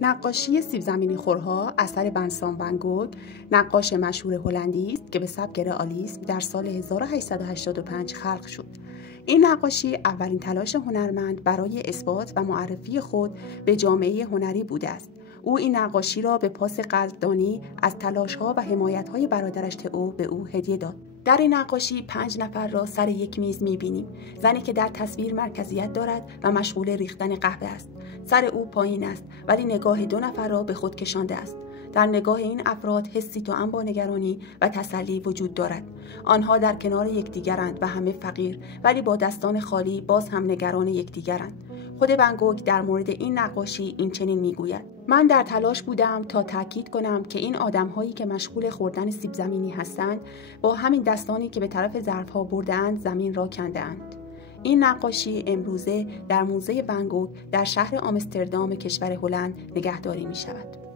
نقاشی سیب زمینی خورها اثر ونسان ون گوگ، نقاش مشهور هلندی است که به سبک رئالیسم در سال 1885 خلق شد. این نقاشی اولین تلاش هنرمند برای اثبات و معرفی خود به جامعه هنری بوده است. او این نقاشی را به پاس قدردانی از تلاش‌ها و حمایت‌های برادرش تئو به او هدیه داد. در این نقاشی 5 نفر را سر یک میز می‌بینیم. زنی که در تصویر مرکزیت دارد و مشغول ریختن قهوه است. سر او پایین است ولی نگاه 2 نفر را به خود کشانده است. در نگاه این افراد حسی توأم با نگرانی و تسلی وجود دارد. آنها در کنار یکدیگرند و همه فقیر ولی با دستان خالی باز هم نگران یکدیگرند. خود ون گوگ در مورد این نقاشی این چنین میگوید: من در تلاش بودم تا تاکید کنم که این آدم‌هایی که مشغول خوردن سیب زمینی هستند با همین دستانی که به طرف ظرف‌ها برده‌اند زمین را کنده‌اند. این نقاشی امروزه در موزه ون گوگ در شهر آمستردام کشور هلند نگهداری می‌شود.